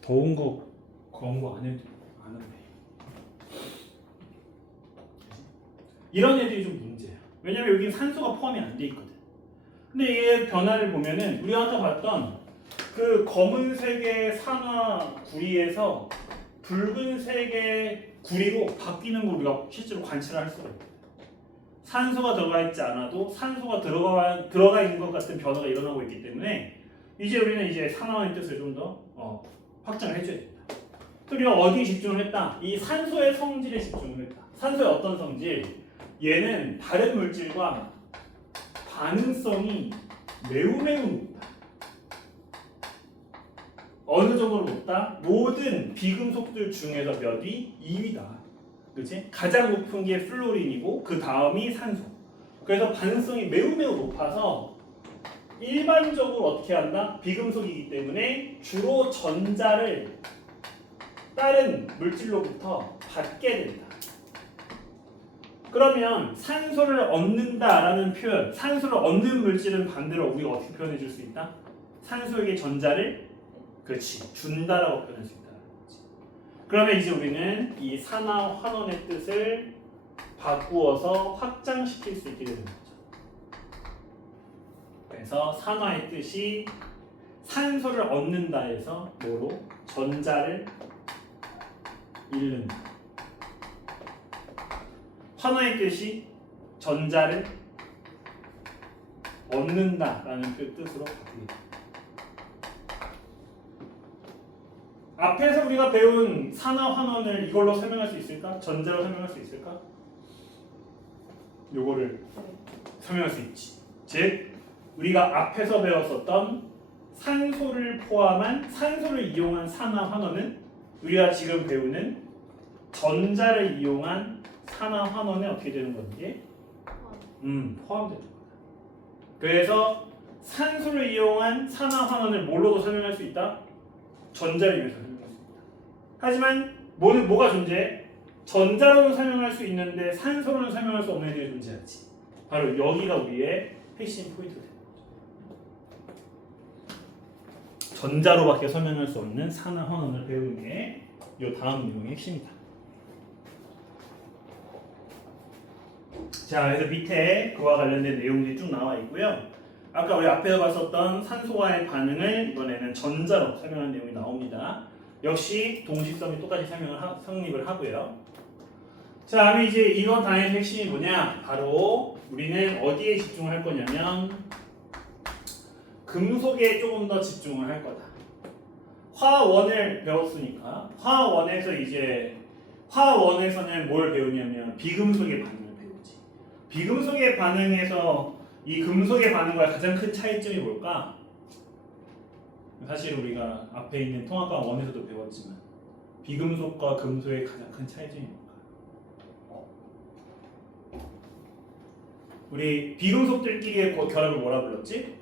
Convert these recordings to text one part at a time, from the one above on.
더운 거 광고 안 해도 안 하네. 이런 애들이 좀 문제야. 왜냐면 여기 산소가 포함이 안 돼 있거든. 근데 얘 변화를 보면은 우리가 아까 봤던 그 검은색의 산화 구리에서 붉은색의 구리로 바뀌는 걸 우리가 실제로 관찰할 수가 있거든. 산소가 들어가 있지 않아도 산소가 들어가 있는 것 같은 변화가 일어나고 있기 때문에 이제 우리는 이제 산화의 뜻을 좀 더 확장을 해줘야 된다. 또 우리가 어디에 집중을 했다? 이 산소의 성질에 집중을 했다. 산소의 어떤 성질? 얘는 다른 물질과 반응성이 매우 높다. 어느 정도로 높다? 모든 비금속들 중에서 몇 위? 2위다. 그치? 가장 높은 게 플로린이고 그 다음이 산소. 그래서 반응성이 매우 높아서 일반적으로 어떻게 한다? 비금속이기 때문에 주로 전자를 다른 물질로부터 받게 된다. 그러면 산소를 얻는다라는 표현, 산소를 얻는 물질은 반대로 우리가 어떻게 표현해 줄 수 있다? 산소에게 전자를 그렇지 준다라고 표현할 수 있다. 그러면 이제 우리는 이 산화 환원의 뜻을 바꾸어서 확장시킬 수 있게 되는 거죠. 그래서 산화의 뜻이 산소를 얻는다에서 뭐로? 전자를 잃는다. 환화의 뜻이 전자를 얻는다라는 뜻으로 바뀝니다. 앞에서 우리가 배운 산화 환원을 이걸로 설명할 수 있을까? 전자로 설명할 수 있을까? 요거를 설명할 수 있지. 즉 우리가 앞에서 배웠었던 산소를 포함한 산소를 이용한 산화 환원은 우리가 지금 배우는 전자를 이용한 산화 환원에 어떻게 되는 건지 포함되는 거다. 그래서 산소를 이용한 산화 환원을 뭘로도 설명할 수 있다? 전자를 이용해서 설명할 수 있다. 하지만 뭐가 존재해? 전자로는 설명할 수 있는데 산소로는 설명할 수 없는 애들이 존재하지. 바로 여기가 우리의 핵심 포인트가 됩니다. 전자로밖에 설명할 수 없는 산화 환원을 배우는 게 이 다음 내용의 핵심이다. 자, 그래서 밑에 그와 관련된 내용들이 쭉 나와 있고요. 아까 우리 앞에서 봤었던 산소와의 반응을 이번에는 전자로 설명하는 내용이 나옵니다. 역시 동식성이 똑같이 성립을 하고요. 자, 그럼 이제 이번 단어의 핵심이 뭐냐? 바로 우리는 어디에 집중을 할 거냐면 금속에 조금 더 집중을 할 거다. 화원을 배웠으니까 화원에서는 뭘 배우냐면 비금속의 반응을 배우지. 비금속의 반응에서 이 금속의 반응과 가장 큰 차이점이 뭘까? 사실 우리가 앞에 있는 통합과 원에서도 배웠지만 비금속과 금속의 가장 큰 차이점이 뭘까? 우리 비금속들끼리의 결합을 뭐라 불렀지?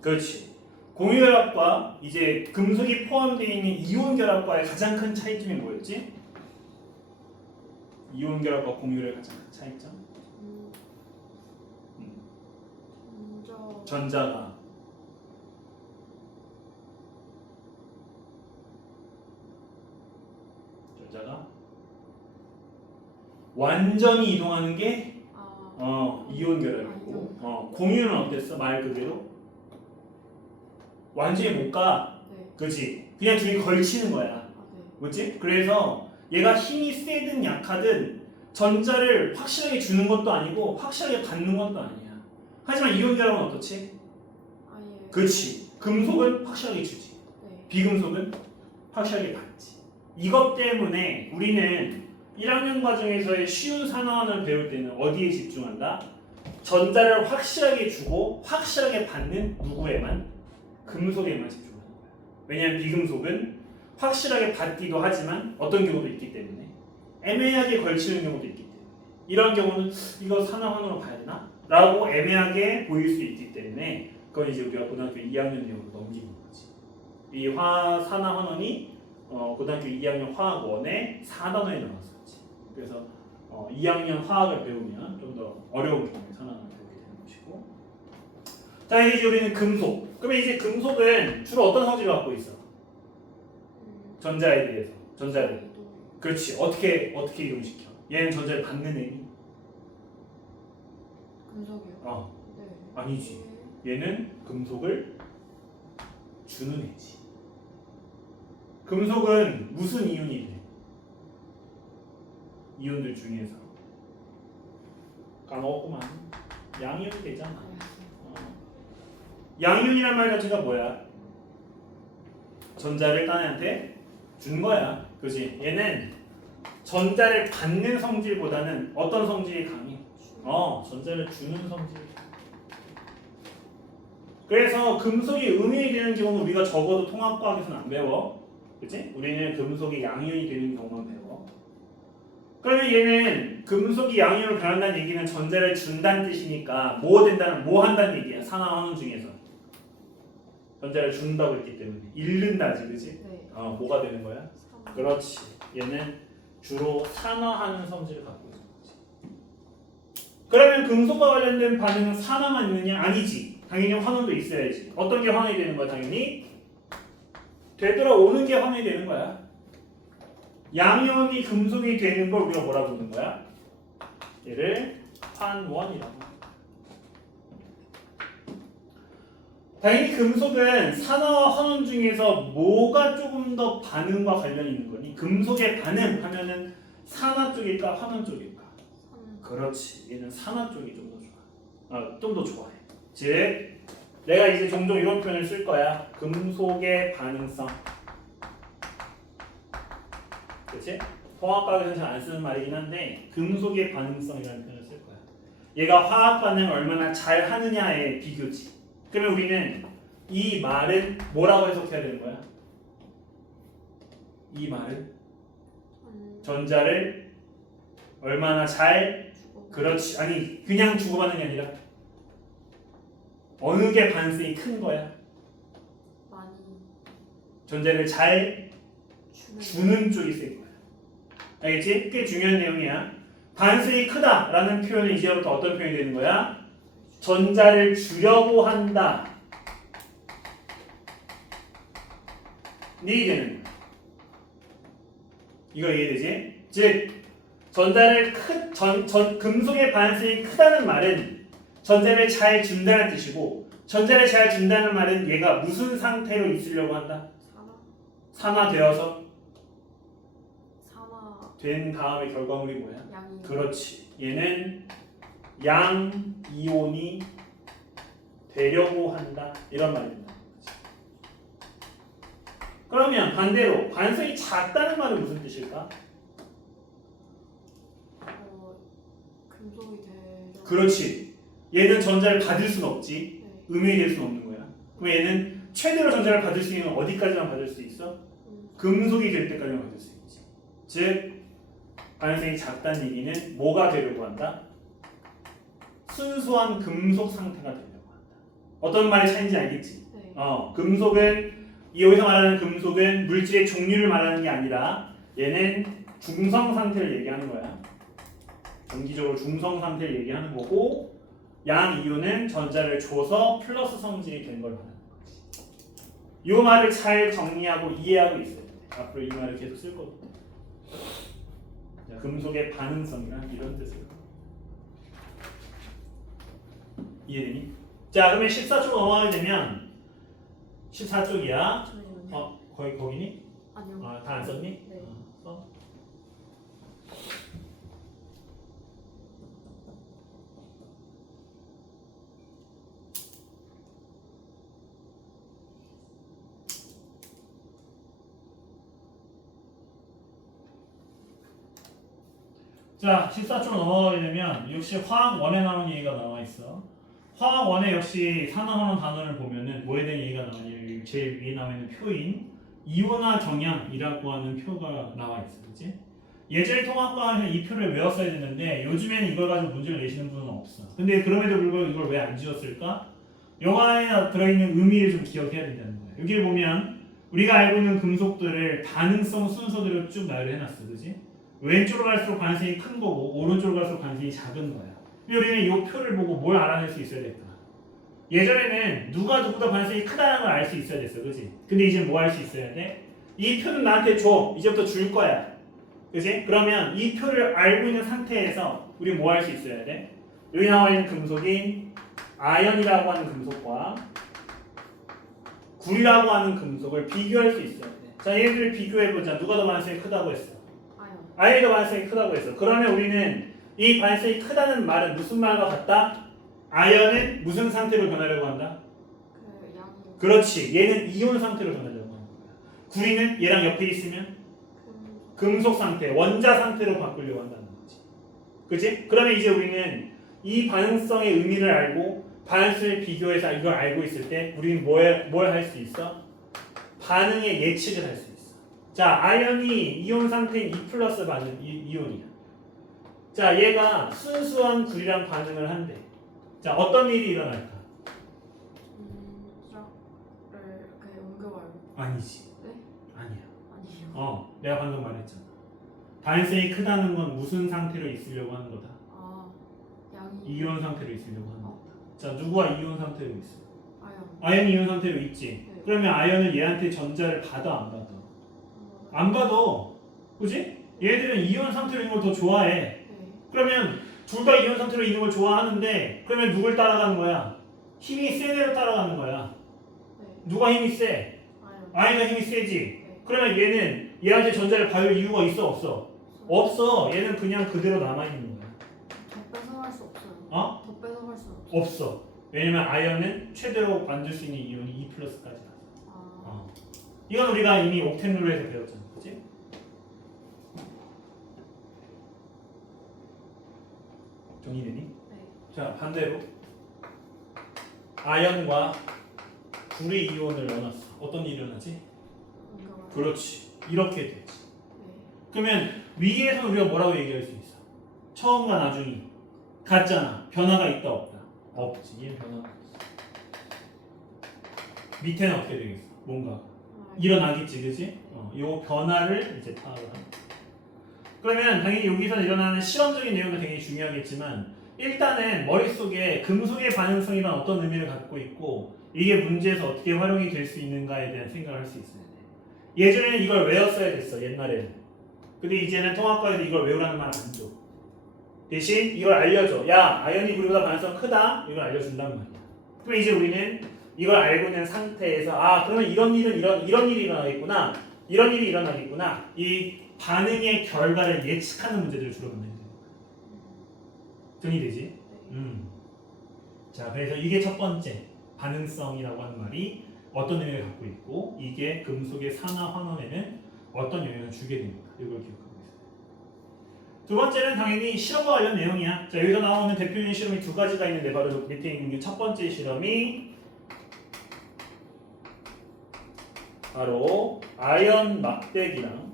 그렇지. 공유결합과 이제 금속이 포함되어 있는 이온 결합과의 가장 큰 차이점이 뭐였지? 이온 결합과 공유의 가장 큰 차이점? 전자가 완전히 이동하는 게 이온 결합이고 공유는 어땠어? 말 그대로 완전히 못 가. 그렇지? 그냥 둘이 걸치는 거야. 그렇지? 그래서 얘가 힘이 세든 약하든 전자를 확실하게 주는 것도 아니고 확실하게 받는 것도 아니야. 하지만 이온 결합은 어떻지? 그렇지. 금속은 확실하게 주지. 비금속은 확실하게 받지. 이것 때문에 우리는 1학년 과정에서의 쉬운 산화원을 배울 때는 어디에 집중한다? 전자를 확실하게 주고 확실하게 받는 누구에만? 금속에만 집중하는 거야. 왜냐하면 비금속은 확실하게 받기도 하지만 어떤 경우도 있기 때문에 애매하게 걸치는 경우도 있기 때문에 이런 경우는 이거 산화환원으로 봐야 되나? 라고 애매하게 보일 수 있기 때문에 그건 이제 우리가 고등학교 2학년 내용으로 넘기는 거지. 이 산화환원이 고등학교 2학년 화학 1의 4단원에 나왔었지. 그래서 2학년 화학을 배우면 좀 더 어려운 경우에 산화환원을 배우게 되는 것이고. 자, 이제 우리는 금속. 그러면 이제 금속은 주로 어떤 성질을 갖고 있어? 전자에 대해서. 전자를. 이동. 그렇지. 어떻게 이동시켜? 얘는 전자를 받는 애니? 금속이요? 네. 아니지. 얘는 금속을 주는 애지. 금속은 무슨 이온이 돼? 이온들 중에서 까먹었구만. 양이온이 되잖아. 양이온이란 말 자체가 뭐야? 전자를 딴 애한테 주는 거야. 그지? 얘는 전자를 받는 성질보다는 어떤 성질이 강해? 전자를 주는 성질. 그래서 금속이 음이온이 되는 경우는 우리가 적어도 통합과학에서는 안 배워. 그치? 우리는 금속이 양이온이 되는 경우만 배워. 그러면 얘는 금속이 양이온으로 변한다는 얘기는 전자를 준다는 뜻이니까 뭐 한다는 얘기야. 산화환원 중에서. 전자를 준다고 했기 때문에 잃는다지, 그치? 네. 뭐가 되는 거야? 3. 그렇지. 얘는 주로 산화하는 성질을 갖고 있는 거지. 그러면 금속과 관련된 반응은 산화만 있느냐? 아니지. 당연히 환원도 있어야지. 어떤 게 환원이 되는 거야? 당연히 되돌아오는 게 환원이 되는 거야. 양이온이 금속이 되는 걸 우리가 뭐라고 부르는 거야? 얘를 환원이라고. 당연히 금속은 산화와 환원 중에서 뭐가 조금 더 반응과 관련이 있는 거니? 금속의 반응 하면은 산화 쪽일까 환원 쪽일까? 3. 그렇지. 얘는 산화 쪽이 좀 더 좋아. 좀 더 좋아해. 즉, 내가 이제 종종 이런 표현을 쓸 거야. 금속의 반응성. 그렇지? 통합과학에서는 잘 안 쓰는 말이긴 한데 금속의 반응성이라는 표현을 쓸 거야. 얘가 화학 반응을 얼마나 잘 하느냐의 비교지. 그러면 우리는 이 말은 뭐라고 해석해야 되는 거야? 이 말은 전자를 얼마나 잘 그렇지. 아니 그냥 주고받는 게 아니라 어느 게 반응성이 큰 거야? 많이 전자를 잘 주는 쪽이 쓸 거야. 알겠지? 꽤 중요한 내용이야. 반응성이 크다라는 표현은 이제부터 어떤 표현이 되는 거야? 전자를 주려고 한다. 이해되는 거야. 이거 이해되지? 즉 금속의 반응성이 크다는 말은 전자를 잘 준다는 뜻이고 전자를 잘 준다는 말은 얘가 무슨 상태로 있으려고 한다? 산화되어서 된 다음에 결과물이 뭐야? 양이. 그렇지. 얘는 양 이온이 되려고 한다. 이런 말입니다. 그러면 반대로 반응성이 작다는 말은 무슨 뜻일까? 금속이 되려. 그렇지. 얘는 전자를 받을 수는 없지. 네. 음이 될 수는 없는 거야. 그럼 얘는 최대로 전자를 받을 수 있는 어디까지만 받을 수 있어? 금속이 될 때까지만 받을 수 있지. 즉 반응성이 작다는 얘기는 뭐가 되려고 한다? 순수한 금속 상태가 되려고 한다. 어떤 말의 차이인지 알겠지? 네. 금속은 여기서 말하는 금속은 물질의 종류를 말하는 게 아니라 얘는 중성 상태를 얘기하는 거야. 정기적으로 중성 상태를 얘기하는 거고 양 이온은 전자를 줘서 플러스 성질이 된 걸 말하는 거지. 이 말을 잘 정리하고 이해하고 있어야 돼. 앞으로 이 말을 계속 쓸 거거든. 금속의 반응성이란 이런 뜻이에요. 이해되니? 자, 그러면 14쪽 넘어가게 되면 14쪽이야. 잠시만요. 거기니? 아니요. 다 안 썼니? 네. 써. 자, 14쪽으로 넘어가게 되면 역시 화학 1에 나오는 얘기가 나와 있어. 화학 1에 역시 산화환원 단원을 보면은 뭐에 대한 얘기가 나오냐면 제일 위에 나와 있는 표인 이온화 경향이라고 하는 표가 나와 있어. 그치? 예전에 통합과학에서 이 표를 외웠어야 되는데 요즘에는 이걸 가지고 문제를 내시는 분은 없어. 근데 그럼에도 불구하고 이걸 왜 안 지웠을까? 요 안에 들어있는 의미를 좀 기억해야 된다는 거야. 여기를 보면 우리가 알고 있는 금속들을 반응성 순서대로 쭉 나열을 해놨어. 그치? 왼쪽으로 갈수록 반응성이 큰 거고 오른쪽으로 갈수록 반응성이 작은 거야. 우리는 이 표를 보고 뭘 알아낼 수 있어야 될까? 예전에는 누가 누구보다 반응성이 크다는 걸 알 수 있어야 됐어. 그치? 근데 이제 뭐 할 수 있어야 돼? 이 표는 나한테 줘. 이제부터 줄 거야. 그지? 그러면 이 표를 알고 있는 상태에서 우리 뭐 할 수 있어야 돼? 여기 나와 있는 금속인 아연이라고 하는 금속과 구리라고 하는 금속을 비교할 수 있어야 돼. 자, 얘들을 비교해보자. 누가 더 반응성이 크다고 했어? 아연. 아연이 더 반응성이 크다고 했어. 그러면 우리는 이 반응성이 크다는 말은 무슨 말과 같다? 아연은 무슨 상태로 변하려고 한다? 그 양이. 그렇지. 얘는 이온 상태로 변하려고 하는 거야. 구리는 얘랑 옆에 있으면 금속 상태, 원자 상태로 바꾸려고 한다는 거지. 그치? 그러면 이제 우리는 이 반응성의 의미를 알고 반응성을 비교해서 이걸 알고 있을 때 우리는 뭘 할 수 있어? 반응의 예측을 할 수 있어. 자, 아연이 이온 상태인 2+ 반응, 이온이야. 자, 얘가 순수한 구리랑 반응을 한대. 자, 어떤 일이 일어날까? 를 그냥 옮겨와요. 아니지. 네? 아니야. 아니에요. 내가 방금 말했잖아. 반응성이 크다는 건 무슨 상태로 있으려고 하는 거다? 아, 양이. 이온 상태로 있으려고 하는 거다. 자, 누구와 이온 상태로 있어? 아연. 아연이 이온 상태로 있지. 네. 그러면 아연은 얘한테 전자를 받아 안 받아? 안 받아. 그지? 얘들은 이온 상태로 있는 걸 더 좋아해. 네. 그러면 둘 다 이온 상태로 있는 걸 좋아하는데 그러면 누굴 따라가는 거야? 힘이 센 애를 따라가는 거야. 네. 누가 힘이 세? 아연. 아연이 힘이 세지. 네. 그러면 얘는 얘한테 전자를 받을 이유가 있어 없어? 없어. 얘는 그냥 그대로 남아있는 거야. 더 뺏어갈 수 없어요. 어? 더 뺏어갈 수 없어요. 없어. 왜냐면 아연은 최대로 만들 수 있는 이온이 2+까지 아. 이건 우리가 이미 옥텐 룰에서 배웠잖아. 그치? 정리되니? 네. 자, 반대로 아연과 구리 이온을 넣어놨어. 어떤 일이 일어나지? 옮겨와요. 그렇지. 이렇게 되지. 네. 그러면 위에서는 우리가 뭐라고 얘기할 수 있어? 처음과 나중이 같잖아. 변화가 있다 없다? 없지. 얘는 변화가 없어. 밑에는 어떻게 되겠어? 뭔가 아, 일어나겠지, 그지? 요 변화를 이제 파악을 하는. 그러면 당연히 여기서 일어나는 실험적인 내용도 되게 중요하겠지만 일단은 머릿속에 금속의 반응성이란 어떤 의미를 갖고 있고 이게 문제에서 어떻게 활용이 될 수 있는가에 대한 생각을 할 수 있어야 돼. 예전에는 이걸 외웠어야 됐어, 옛날에는. 근데 이제는 통합과에서 이걸 외우라는 말 안 줘. 대신 이걸 알려줘. 야, 아연이 구리보다 반응성 크다. 이걸 알려준단 말이야. 그럼 이제 우리는 이걸 알고 있는 상태에서 그러면 이런 일은 이런 일이 일어나겠구나. 이런 일이 일어나겠구나. 이 반응의 결과를 예측하는 문제들을 주로 만나게 돼요. 정리되지? 자, 그래서 이게 첫 번째 반응성이라고 하는 말이 어떤 의미를 갖고 있고 이게 금속의 산화 환원에는 어떤 영향을 주게 됩니다. 이걸 기억하고 있어요. 두 번째는 당연히 실험과 관련 내용이야. 자, 여기서 나오는 대표적인 실험이 두 가지가 있는데 바로 밑에 있는 게 첫 번째 실험이 바로 아연 막대랑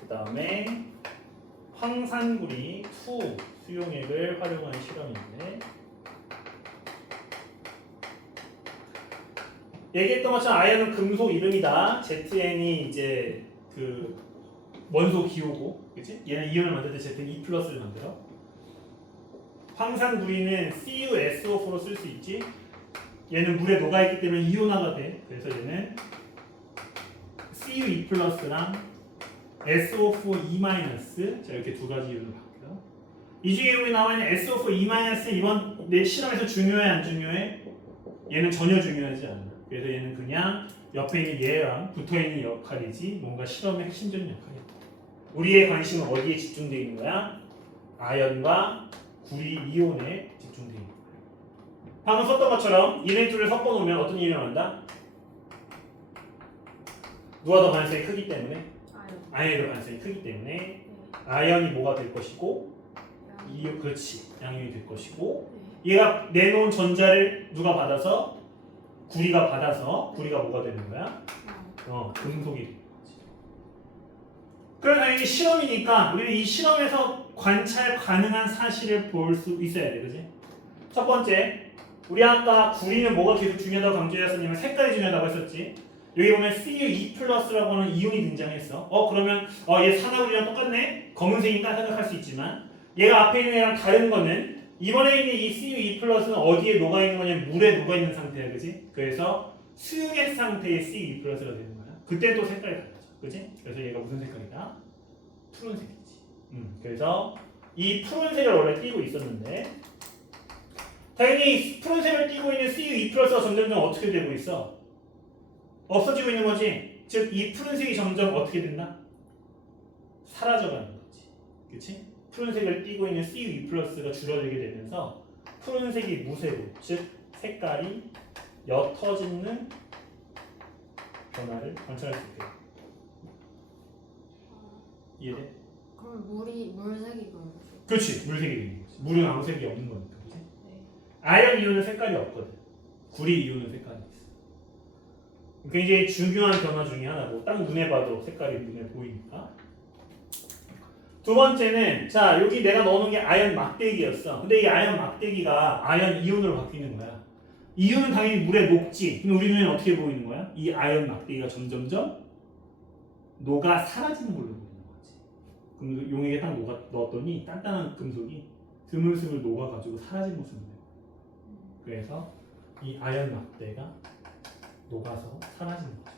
그 다음에 황산구리 투 수용액을 활용한 실험인데 얘기했던 것처럼 아연은 금속 이름이다. ZN이 이제 그 원소 기호고, 그치? 얘는 이온을 만들 때 ZN 2+를 만들어. 황산구리는 CuSO4로 쓸 수 있지. 얘는 물에 녹아있기 때문에 이온화가 돼. 그래서 얘는 Cu2+랑 SO4E- 자, 이렇게 두 가지 이온을 바뀌어. 이 중에 여기 나와 있는 SO4E- 이번 내 실험에서 중요해 안 중요해? 얘는 전혀 중요하지 않아. 그래서 얘는 그냥 옆에 있는 얘랑 붙어있는 역할이지 뭔가 실험의 핵심적인 역할이야. 우리의 관심은 어디에 집중되어 있는 거야? 아연과 구리 이온에 집중되어 있는 거야. 방금 썼던 것처럼 얘네 둘을 섞어놓으면 어떤 일이 일어난다? 누가 더 반응성이 크기 때문에? 아연. 아연이 더 반응성이 크기 때문에 네. 아연이 뭐가 될 것이고 양. 그렇지. 양이온이 될 것이고 네. 얘가 내놓은 전자를 누가 받아서 구리가 받아서 구리가 뭐가 되는 거야? 양. 금속이 되는 거지. 그럼 당연히 실험이니까 우리는 이 실험에서 관찰 가능한 사실을 볼 수 있어야 돼, 그지? 첫 번째, 우리 아까 구리는 뭐가 계속 중요하다고 강조했었냐면 색깔이 중요하다고 했었지. 여기 보면 Cu2+라고 하는 이온이 등장했어. 그러면 얘 산화구리랑 똑같네? 검은색인가 생각할 수 있지만 얘가 앞에 있는 애랑 다른 거는 이번에 있는 이 Cu2+는 어디에 녹아있는 거냐면 물에 녹아있는 상태야, 그지? 그래서 수용액 상태의 Cu2+가 되는 거야. 그때 또 색깔이 달라져. 그지? 그래서 얘가 무슨 색깔이다? 푸른색이지. 그래서 이 푸른색을 원래 띄고 있었는데 당연히 푸른색을 띄고 있는 CU2+가 점점점 어떻게 되고 있어? 없어지고 있는 거지. 즉 이 푸른색이 점점 어떻게 된다? 사라져가는 거지. 그치? 푸른색을 띄고 있는 CU2+가 줄어들게 되면서 푸른색이 무색으로, 즉 색깔이 옅어지는 변화를 관찰할 수 있게. 이해돼? 그럼 물색이 그런 거죠? 그렇지. 물색이 되는 거지. 물은 아무 색이 없는 거니까. 그치? 네. 아연 이온은 색깔이 없거든. 구리 이온은 색깔이 있어. 굉장히 중요한 변화 중에 하나고 딱 눈에 봐도 색깔이 눈에 보이니까. 두 번째는 자 여기 내가 넣어놓은 게 아연 막대기였어. 근데 이 아연 막대기가 아연 이온으로 바뀌는 거야. 이온은 당연히 물에 녹지. 그럼 우리 눈에는 어떻게 보이는 거야? 이 아연 막대기가 점점점 녹아 사라지는 걸로 보이는 거지. 그럼 용액에 딱 넣었더니 단단한 금속이 스물스물 녹아가지고 사라진 모습을 내요. 그래서 이 아연 막대가 녹아서 사라지는 거죠.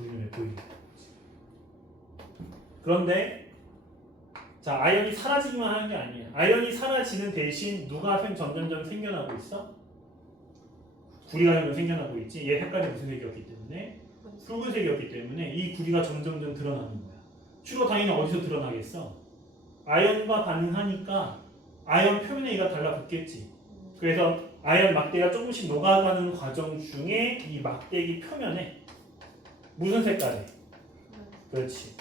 우리 눈에 보이는 거지. 그런데 자 아연이 사라지기만 하는 게 아니에요. 아연이 사라지는 대신 누가 점점점 생겨나고 있어? 구리가 점점 생겨나고 있지. 얘 색깔이 무슨 색이었기 때문에 붉은색이었기 때문에 이 구리가 점점점 드러나는 거야. 주로 당연히 어디서 드러나겠어? 아연과 반응하니까 아연 표면에 얘가 달라붙겠지. 그래서 아연 막대가 조금씩 녹아가는 과정 중에 이 막대기 표면에 무슨 색깔이? 그렇지.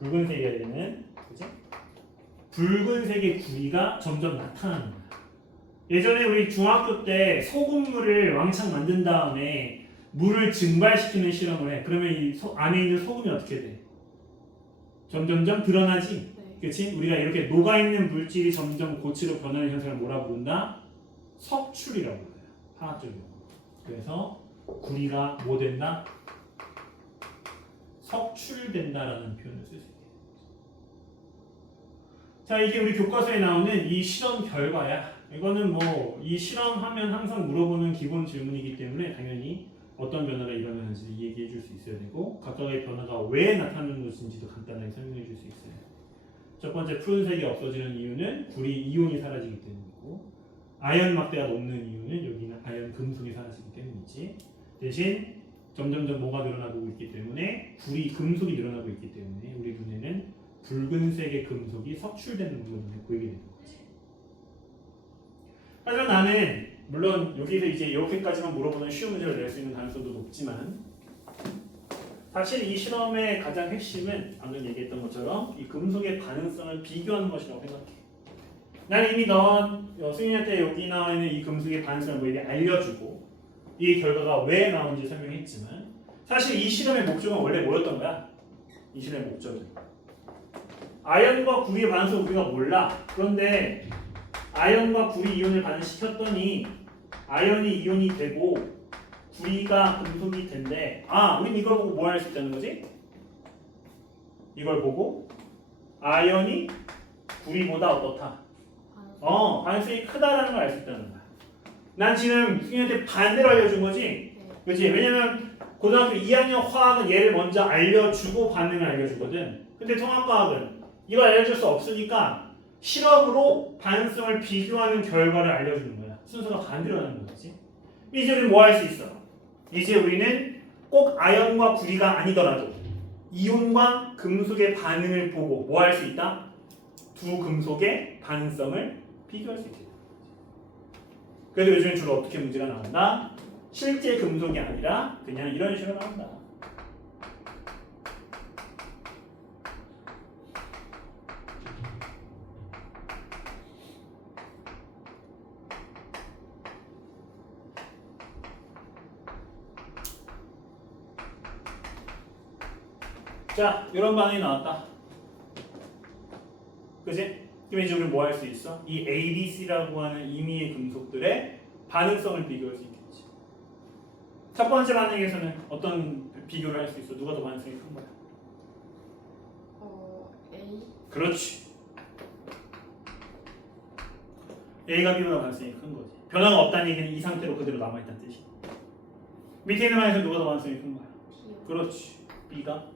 붉은색이어야 되는, 그지? 붉은색의 구리가 점점 나타나는 거야. 예전에 우리 중학교 때 소금물을 왕창 만든 다음에 물을 증발시키는 실험을 해. 그러면 이 안에 있는 소금이 어떻게 돼? 점점점 드러나지? 네. 그치? 우리가 이렇게 녹아있는 물질이 점점 고체로 변하는 현상을 뭐라 부른다? 석출이라고 불러요. 화학적으로. 그래서 구리가 뭐 된다? 석출된다라는 표현을 쓸 수 있게. 자, 이게 우리 교과서에 나오는 이 실험 결과야. 이거는 뭐 이 실험하면 항상 물어보는 기본 질문이기 때문에 당연히 어떤 변화가 일어나는지 얘기해 줄 수 있어야 되고 각각의 변화가 왜 나타나는 것인지도 간단하게 설명해 줄 수 있어요. 첫 번째 푸른색이 없어지는 이유는 구리 이온이 사라지기 때문이고 아연 막대가 녹는 이유는 여기는 아연 금속이 사라지기 때문이지. 대신 점점점 뭐가 늘어나고 있기 때문에 구리 금속이 늘어나고 있기 때문에 우리 눈에는 붉은색의 금속이 석출되는 걸로 눈에 보이게 되는 거지. 하지만 나는 물론 여기서 이제 이렇게까지만 물어보는 쉬운 문제를 낼 수 있는 가능성도 높지만 사실 이 실험의 가장 핵심은 방금 얘기했던 것처럼 이 금속의 반응성을 비교하는 것이라고 생각해. 나는 이미 수인한테 여기 나와 있는 이 금속의 반응성을 너에게 알려주고 이 결과가 왜 나온지 설명했지만 사실 이 실험의 목적은 원래 뭐였던 거야? 이 실험의 목적이 아연과 구리의 반응성을 우리가 몰라. 그런데 아연과 구리 이온을 반응시켰더니 아연이 이온이 되고 구리가 금속이 된대. 우린 이걸 보고 뭐 할 수 있다는 거지? 이걸 보고 아연이 구리보다 어떻다? 반응성이 크다라는 걸 알 수 있다는 거야. 난 지금 수인한테 반대로 알려준 거지? 네. 그렇지? 왜냐면 고등학교 2학년 화학은 얘를 먼저 알려주고 반응을 알려주거든. 근데 통합과학은 이걸 알려줄 수 없으니까 실험으로 반응성을 비교하는 결과를 알려주는 거야. 순서가 반대로 하는 거지. 이제 우리는 뭐 할 수 있어? 이제 우리는 꼭 아연과 구리가 아니더라도 이온과 금속의 반응을 보고 뭐 할 수 있다? 두 금속의 반응성을 비교할 수 있게 됩니다. 그래서 요즘 주로 어떻게 문제가 나온다? 실제 금속이 아니라 그냥 이런 식으로 나온다. 자, 이런 반응이 나왔다. 그지? 그럼 이제 우리 뭐 할 수 있어? 이 A, B, C라고 하는 임의의 금속들의 반응성을 비교할 수 있겠지. 첫 번째 반응에서는 어떤 비교를 할 수 있어? 누가 더 반응성이 큰 거야? A. 그렇지. A가 B보다 반응성이 큰 거지. 변화가 없다는 얘기는 이 상태로 그대로 남아있다는 뜻이야. 밑에 있는 방에서 누가 더 가능성이 큰 거야? B요. 그렇지. B가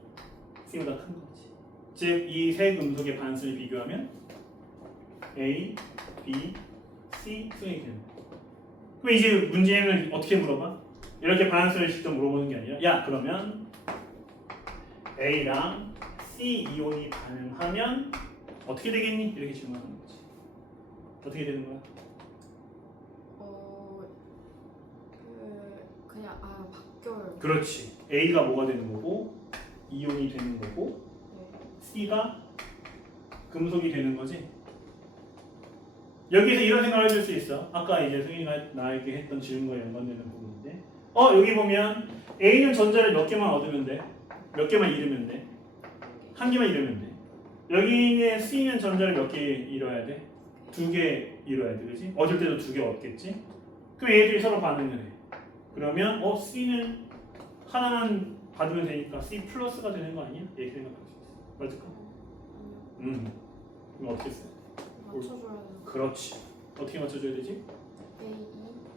C보다 큰 거지. 즉 이 세 금속의 반수를 비교하면 A, B, C 수행이 되는 거야. 그럼 이제 문제는 어떻게 물어봐? 이렇게 반수를 직접 물어보는 게 아니라 야 그러면 A랑 C 이온이 반응하면 어떻게 되겠니? 이렇게 질문하는 거지. 어떻게 되는 거야? 그냥 바뀌어요. 그렇지. A가 뭐가 되는 거고 이온이 되는 거고 네. C가 금속이 되는 거지. 여기서 이런 생각을 해줄 수 있어. 아까 이제 승희가 나에게 했던 질문과 연관되는 부분인데 여기 보면 A는 전자를 몇 개만 얻으면 돼? 몇 개만 잃으면 돼? 한 개만 잃으면 돼. 여기는 C는 전자를 몇 개 잃어야 돼? 2개 잃어야 돼. 그렇지? 얻을 때도 2개 얻겠지? 그럼 얘들이 서로 반응을 해. 그러면 C는 하나만 받으면 되니까 C 플러스가 되는 거 아니야? 이렇게 생각할 수 있어. 맞을까? 아니요. 그럼 어떻게 써? 맞춰줘야 돼요. 그렇지. 어떻게 맞춰줘야 되지? A, E.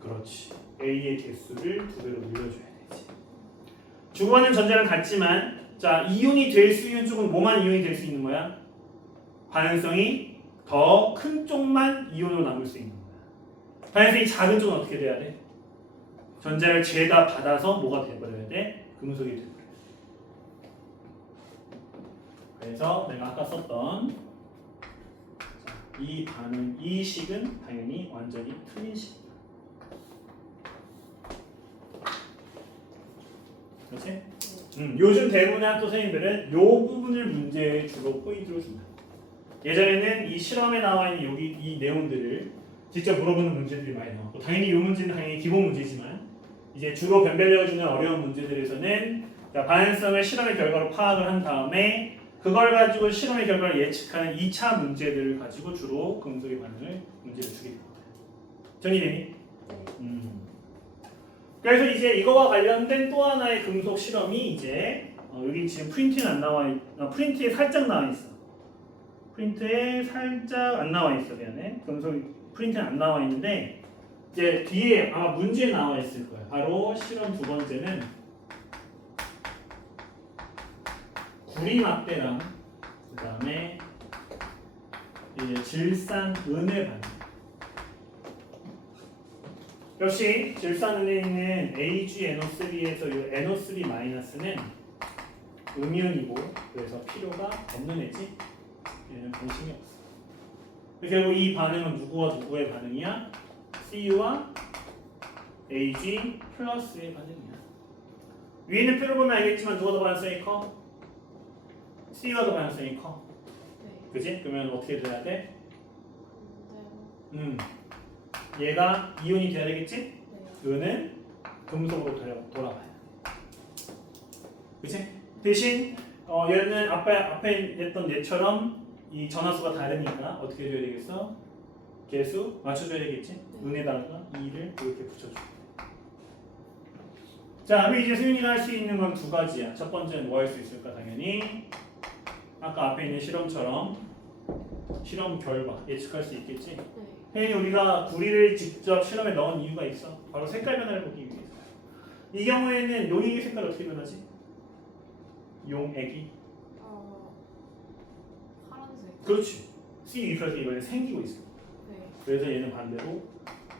그렇지. A의 개수를 2배로 늘려줘야 되지. 주고받는 전자는 같지만 자 이온이 될 수 있는 쪽은 뭐만 이온이 될 수 있는 거야? 반응성이 더 큰 쪽만 이온으로 남을 수 있는 거야. 반응성이 작은 쪽은 어떻게 돼야 돼? 전자를 죄다 받아서 뭐가 돼버려야 돼? 금속이 돼버려야 돼. 그래서 내가 아까 썼던 이 반응, 이 식은 당연히 완전히 틀린 식이다. 그렇지? 요즘 대부분의 학교 선생님들은 이 부분을 문제에 주로 포인트로 준다. 예전에는 이 실험에 나와 있는 여기 이 내용들을 직접 물어보는 문제들이 많이 나왔고 당연히 이 문제는 당연히 기본 문제지만 이제 주로 변별력을 주는 어려운 문제들에서는 반응성을 실험의 결과로 파악을 한 다음에 그걸 가지고 실험의 결과를 예측하는 2차 문제들을 가지고 주로 금속의 반응을 문제를 주게 됩니다. 정리되니? 그래서 이제 이거와 관련된 또 하나의 금속 실험이 이제 여기 지금 프린트는 안 나와 프린트에 살짝 나와 있어. 프린트에 살짝 안 나와 있어. 미안해. 금속 프린트는 안 나와 있는데 이제 뒤에 아마 문제에 나와 있을 거야. 바로 실험 두 번째는 구리 막대랑 그 다음에 이제 질산은의 반응. 역시 질산은에 있는 AgNO3에서 이 NO3-는 음이온이고 그래서 필요가 없는 애지. 얘는 관심이 없어. 결국 이 반응은 누구와 누구의 반응이야? C와 Ag 플러스의 반응이야. 위에 있는 표를 보면 알겠지만 누가 더 반응성이 커? C가 더 반응성이 커. 네. 그지? 그러면 어떻게 돼야 돼? 네. 얘가 이온이 돼야 되겠지? 네. 은은 금속으로 돌아가요. 그치? 대신 얘는 앞에 했던 얘처럼 이 전하수가 다르니까 어떻게 해줘야 되겠어? 개수 맞춰줘야 되겠지? 은에다가 2를 이렇게 붙여줘. 자, 그럼 이제 수윤이가 할 수 있는 건 두 가지야. 첫 번째는 뭐 할 수 있을까? 당연히 아까 앞에 있는 실험처럼 실험 결과 예측할 수 있겠지? 네. 당연히 우리가 구리를 직접 실험에 넣은 이유가 있어. 바로 색깔 변화를 보기 위해서. 이 경우에는 용액의 색깔 어떻게 변하지? 용액이? 파란색. 그렇지. C2플러스 이번에 생기고 있어. 네. 그래서 얘는 반대로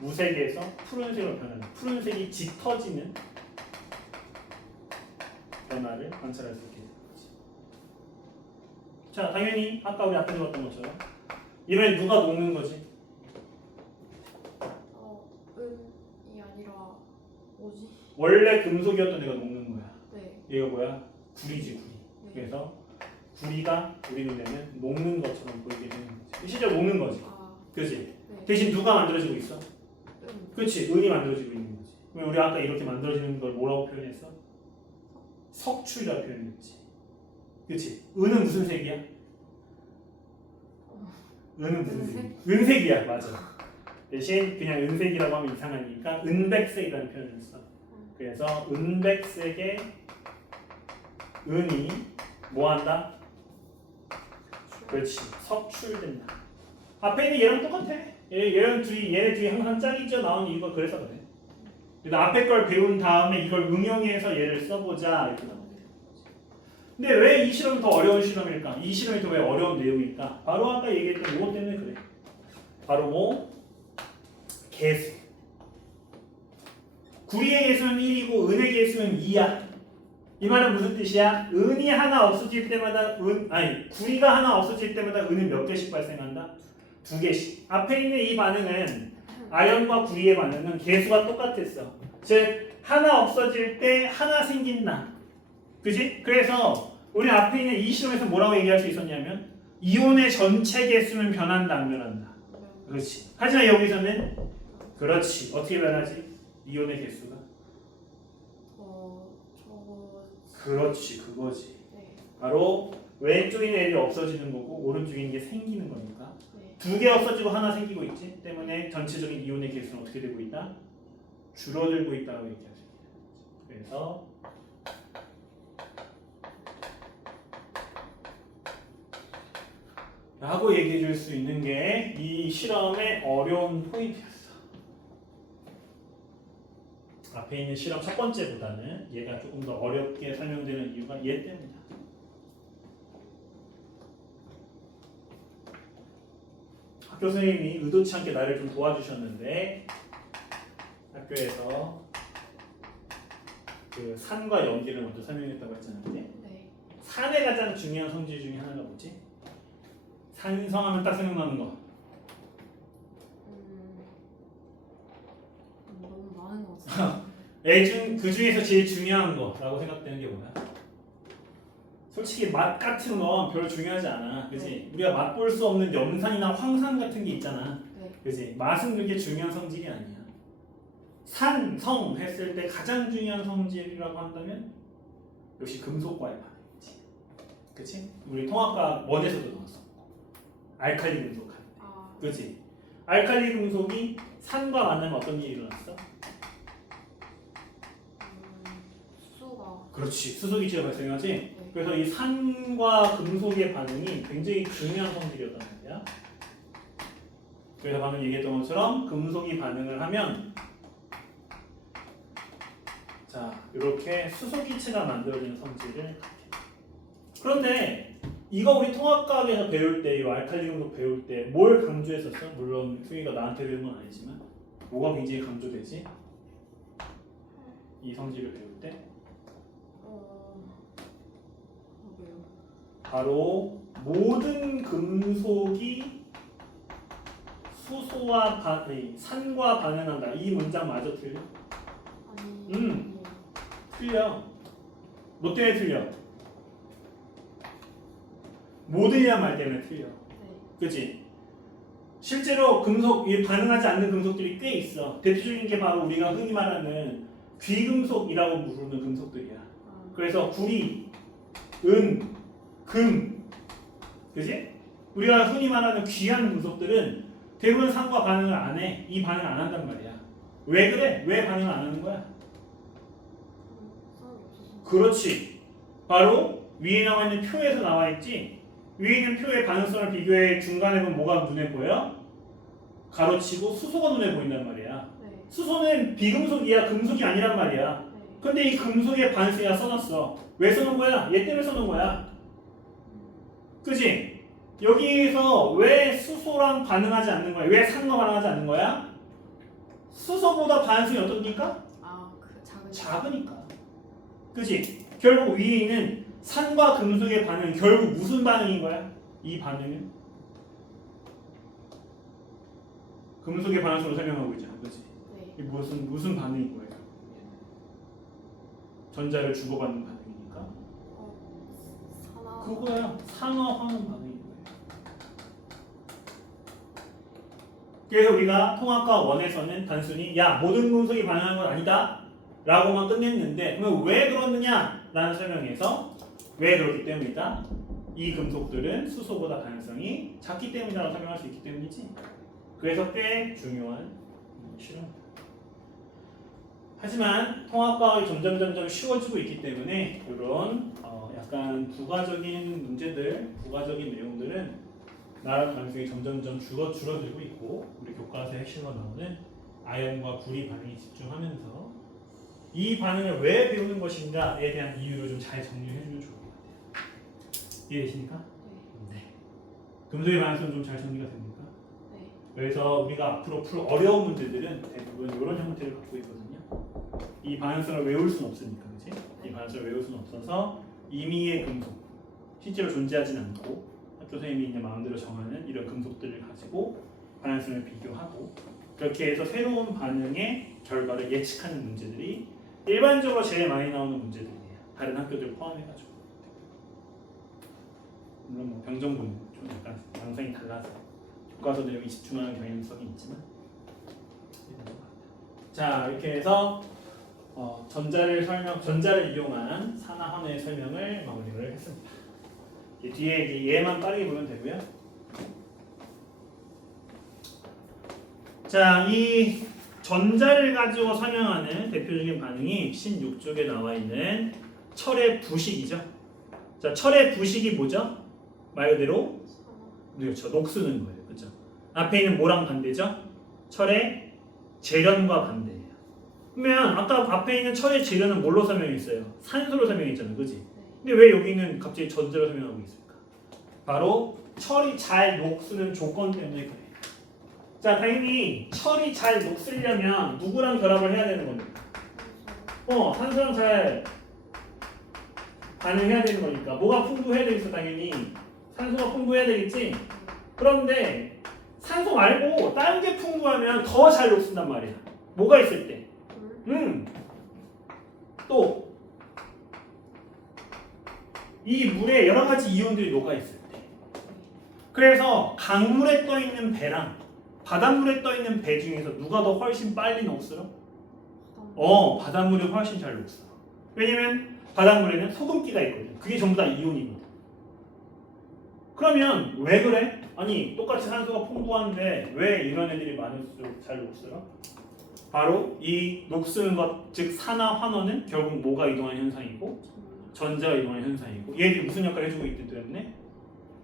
무색에서 푸른색으로 변하는 푸른색이 짙어지는 변화를 관찰할 수 있게 되는 거지. 자, 당연히 아까 우리 앞에 들었던 것처럼 이번엔 누가 녹는 거지? 은이 아니라 뭐지? 원래 금속이었던 애가 녹는 거야. 네. 얘가 뭐야? 구리지 구리. 네. 그래서 구리가 우리 눈에는 녹는 것처럼 보이게 되는 거지. 실제로 녹는 거지. 그렇지? 네. 대신 누가 만들어지고 있어? 은. 그렇지. 은이 만들어지고 있는 거지. 그럼 우리 아까 이렇게 만들어지는 걸 뭐라고 표현했어? 석출이라고 표현했지. 그렇지? 은은 무슨 색이야? 은은 무슨 색? 은색이야. 맞아. 대신 그냥 은색이라고 하면 이상하니까 은백색이라는 표현을 써. 그래서 은백색의 은이 뭐한다? 그렇지. 석출된다. 앞에 있는 얘랑 똑같아. 얘네 둘이 항상 짝이죠 나온 이유가 그래서 그래. 그래서 앞에 걸 배운 다음에 이걸 응용해서 얘를 써보자 이렇게 나옵니다. 근데 왜 이 실험이 더 어려운 실험일까? 이 실험이 더 왜 어려운 내용일까? 바로 아까 얘기했던 이것 때문에 그래. 바로 뭐? 개수. 구리의 개수는 1이고 은의 개수는 2야. 이 말은 무슨 뜻이야? 은이 하나 없어질 때마다 구리가 하나 없어질 때마다 은은 몇 개씩 발생한다? 2개씩. 앞에 있는 이 반응은 아연과 구리의 반응은 개수가 똑같았어. 즉 하나 없어질 때 하나 생긴다. 그지? 그래서 우리 앞에 있는 이 실험에서 뭐라고 얘기할 수 있었냐면 이온의 전체 개수는 변한다 안 변한다. 그렇지. 하지만 여기서는 그렇지. 어떻게 변하지? 이온의 개수가. 저거. 그렇지. 그거지. 네. 바로 왼쪽에 있는 애들이 없어지는 거고 오른쪽에 있는 게 생기는 거니까. 네. 2개 없어지고 하나 생기고 있지. 때문에 전체적인 이온의 개수는 어떻게 되고 있다? 줄어들고 있다고 얘기할 수 있다. 그래서 라고 얘기해 줄 수 있는 게 이 실험의 어려운 포인트였어. 앞에 있는 실험 첫 번째보다는 얘가 조금 더 어렵게 설명되는 이유가 얘 때문이야. 학교 선생님이 의도치 않게 나를 좀 도와주셨는데 학교에서 그 산과 연기를 먼저 설명했다고 했잖아요. 네. 산의 가장 중요한 성질 중에 하나가 뭐지? 산성하면 딱 생각나는 거. 너무 많은 것 같아요. 그 중에서 제일 중요한 거라고 생각되는 게 뭐야? 솔직히 맛 같은 건 별로 중요하지 않아. 그지? 우리가 맛볼 수 없는 염산이나 황산 같은 게 있잖아. 네. 그지? 맛은 그렇게 중요한 성질이 아니야. 산, 성 했을 때 가장 중요한 성질이라고 한다면 역시 금속과의 반응이지. 그치? 우리 통합과 원에서도 나왔어. 알칼리 금속. 그치? 알칼리 금속이 산과 만나면 어떤 일이 일어났어? 수소가. 그렇지. 수소기체가 발생하지? 네. 그래서 이 산과 금속의 반응이 굉장히 중요한 성질이었단 말이야. 그래서 방금 얘기했던 것처럼 금속이 반응을 하면 자 이렇게 수소기체가 만들어지는 성질을 갖게 돼. 그런데 이거 우리 통합과학에서 배울 때, 이 알칼리 금속 배울 때 뭘 강조했었어? 물론 승희가 나한테 배운 건 아니지만 뭐가 굉장히 강조되지? 이 성질을 배울 때? 뭐예요? 바로 모든 금속이 수소와 산과 반응한다. 이 문장 마저 틀려? 아니. 틀려. 뭐 때문에 틀려? 모든이란 말 때문에 틀려. 네. 그치? 실제로 금속, 반응하지 않는 금속들이 꽤 있어. 대표적인 게 바로 우리가 흔히 말하는 귀금속이라고 부르는 금속들이야. 그래서 구리, 은, 금, 그지? 우리가 흔히 말하는 귀한 금속들은 대부분 산과 반응을 안 해. 이 반응을 안 한단 말이야. 왜 그래? 왜 반응을 안 하는 거야? 성이 없어서. 그렇지. 바로 위에 나와 있는 표에서 나와 있지. 위에 있는 표의 반응성을 비교해 중간에 보면 뭐가 눈에 보여? 가로치고 수소가 눈에 보인단 말이야. 네. 수소는 비금속이야. 금속이 아니란 말이야. 네. 근데 이 금속의 반응성이 써놨어. 왜 써놓은 거야? 얘 때문에 써놓은 거야. 그지? 여기에서 왜 수소랑 반응하지 않는 거야? 왜 산과 반응하지 않는 거야? 수소보다 반응성이 어떻습니까? 작으니까. 그지? 결국 위에 있는 산과 금속의 반응은 결국 무슨 반응인 거야? 이 반응은 금속의 반응성으로 설명하고 있잖아. 그지? 네. 이게 무슨 반응인 거예요? 전자를 주고받는 반응이니까. 그거야. 산화환원 반응인 거예요. 그래서 우리가 통합과 원에서는 단순히 야 모든 금속이 반응하는 건 아니다 라고만 끝냈는데 그러면 왜 그렇느냐 라는 설명에서 왜 그렇기 때문이다. 이 금속들은 수소보다 반응성이 작기 때문이라고 설명할 수 있기 때문이지. 그래서 꽤 중요한 실험입니다. 하지만 통합과학이 점점 쉬워지고 있기 때문에 이런 약간 부가적인 문제들, 부가적인 내용들은 나라 가능성이 점점 줄어들고 있고 우리 교과서에 핵심으로 나오는 아연과 구리 반응에 집중하면서 이 반응을 왜 배우는 것인가에 대한 이유를 좀 잘 정리해주면 좋을 것 같아요. 이해되십니까? 네. 금속의 반응성 좀 잘 정리가 됩니까? 네. 그래서 우리가 앞으로 풀 어려운 문제들은 대부분 이런 형태를 갖고 있거든요. 이 반응성을 외울 수는 없으니까, 그치? 이 반응성을 외울 수는 없어서 임의의 금속, 실제로 존재하진 않고 학교 선생님이 그냥 마음대로 정하는 이런 금속들을 가지고 반응성을 비교하고 그렇게 해서 새로운 반응의 결과를 예측하는 문제들이 일반적으로 제일 많이 나오는 문제들이에요. 다른 학교들 포함해가지고. 물론 뭐 병정군 좀 약간 양상이 달라서 교과서 내용이 집중하는 경향성이 있지만. 자, 이렇게 해서 전자를 이용한 산화환의 설명을 마무리를 했습니다. 뒤에 얘만 빠르게 보면 되고요. 자, 이 전자를 가지고 설명하는 대표적인 반응이 16쪽에 나와 있는 철의 부식이죠. 자, 철의 부식이 뭐죠? 말 그대로 그렇죠. 녹쓰는 거예요. 그렇죠. 앞에 있는 뭐랑 반대죠? 철의 재련과 반대예요. 그러면 아까 앞에 있는 철의 재련은 뭘로 설명했어요? 산소로 설명했잖아요. 그렇지? 근데 왜 여기는 갑자기 전자로 설명하고 있을까? 바로 철이 잘 녹쓰는 조건 때문에 그래요. 자, 당연히 철이 잘 녹쓰려면 누구랑 결합을 해야 되는 겁니까? 산소랑 잘 반응해야 되는 거니까 뭐가 풍부해야 되겠어? 당연히 산소가 풍부해야 되겠지? 그런데 산소 말고 다른 게 풍부하면 더 잘 녹쓴단 말이야. 뭐가 있을 때? 또 이 물에 여러 가지 이온들이 녹아 있을 때. 그래서 강물에 떠 있는 배랑 바닷물에 떠 있는 배 중에서 누가 더 훨씬 빨리 녹슬어? 바닷물이 훨씬 잘 녹슬어. 왜냐면 바닷물에는 소금기가 있거든. 그게 전부 다 이온이거든. 그러면 왜 그래? 아니 똑같이 산소가 풍부한데 왜 이런 애들이 많을수록 잘 녹슬어? 바로 이 녹쓰는 것, 즉 산화환원은 결국 뭐가 이동하는 현상이고 전자가 이동하는 현상이고 얘들이 무슨 역할을 해주고 있기 때문에